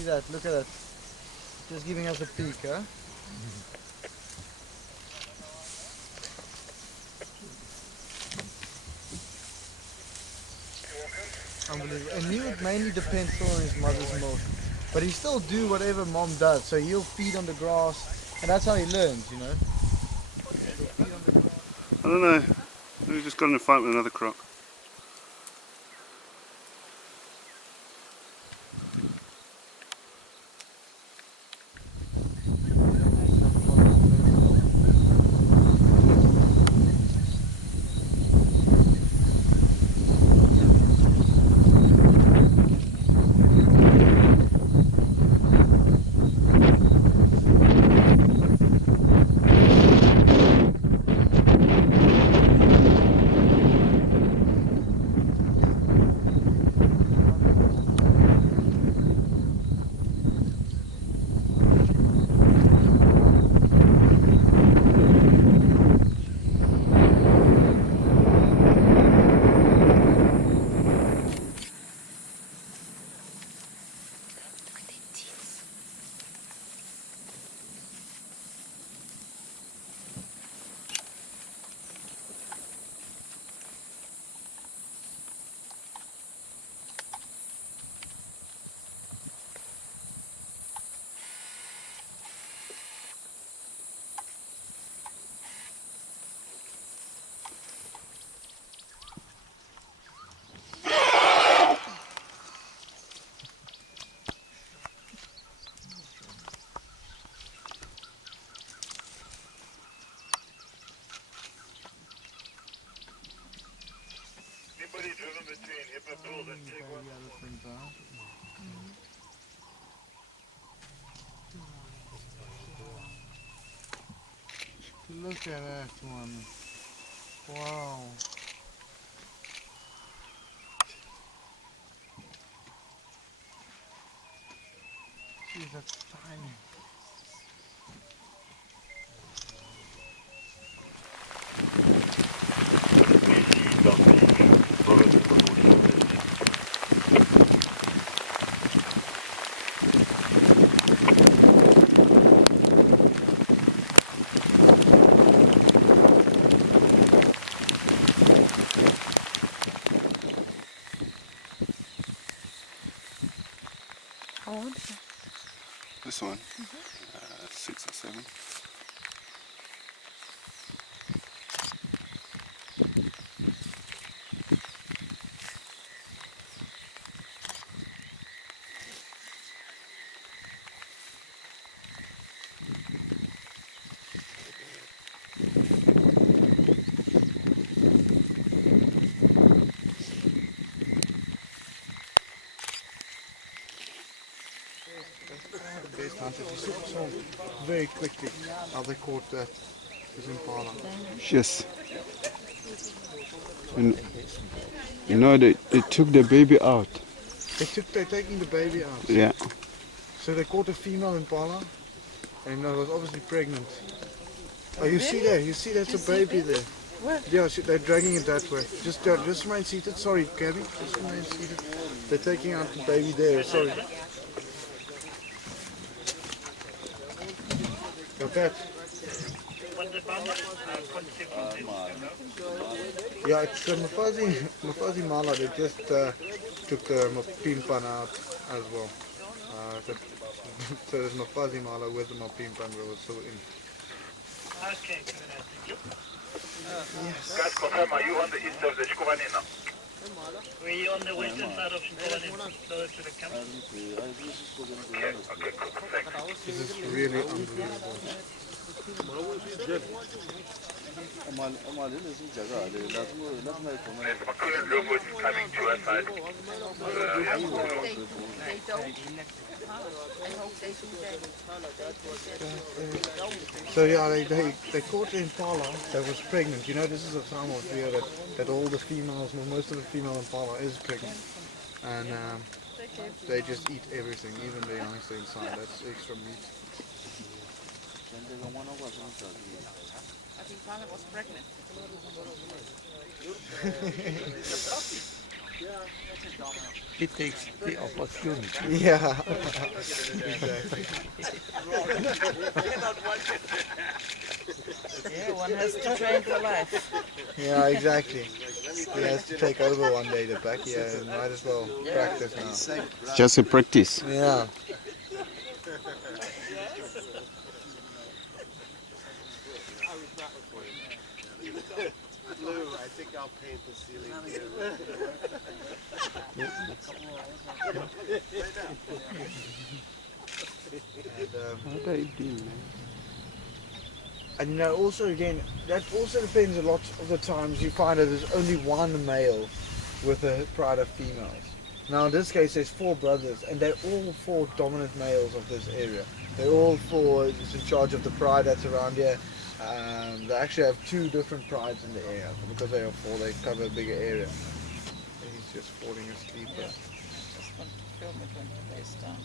see that? Look at it. Just giving us a peek, huh? Unbelievable. And he would mainly depend still on his mother's milk. But he still do whatever mom does. So he'll feed on the grass. And that's how he learns, you know. I don't know. We just got in a fight with another croc. Look at that one. Wow. Jeez, that's tiny. How old is it? This one, 6 or 7. You saw very quickly how they caught that Impala. Yes. And you know they took the baby out. They're taking the baby out. Yeah. So they caught a female Impala and it was obviously pregnant. Oh, you see there? You see that's a baby there. Where? Yeah, they're dragging it that way. Just remain seated. Sorry, Gabby. Just remain seated. They're taking out the baby there. Sorry. Got that? Yeah, it's Mafazi Mala. They just took the Mapimpan out as well. So there's Mafazi Mala with the Mapimpan was still in. Okay, Yes. guys, confirm, are you on the east of the Shkuvanina? We're on the western side of Shkuvanina, close to the camp. Okay, cool, thanks. This is really unbelievable. There's Makulan logos coming to our side. They don't. I hope they do that. So yeah, they caught the Impala that was pregnant. You know, this is a time of year that all the females, well, most of the female Impala is pregnant. And they just eat everything, even the youngster inside. That's extra meat. Impala was pregnant. It takes the opportunity. Yeah, exactly. Yeah, one has to train for life. Yeah, exactly. He has to take over one day the pack. Yeah, might as well practice now. Just a practice. Yeah. What are you doing, man? And you know, also again, that also depends a lot of the times you find that there's only one male with a pride of females. Now in this case there's 4 brothers and they're all 4 dominant males of this area. They're all 4 is in charge of the pride that's around here. They actually have 2 different prides in the area because they are 4, they cover a bigger area. And he's just falling asleep. Yeah. Just want to film it when he lays down.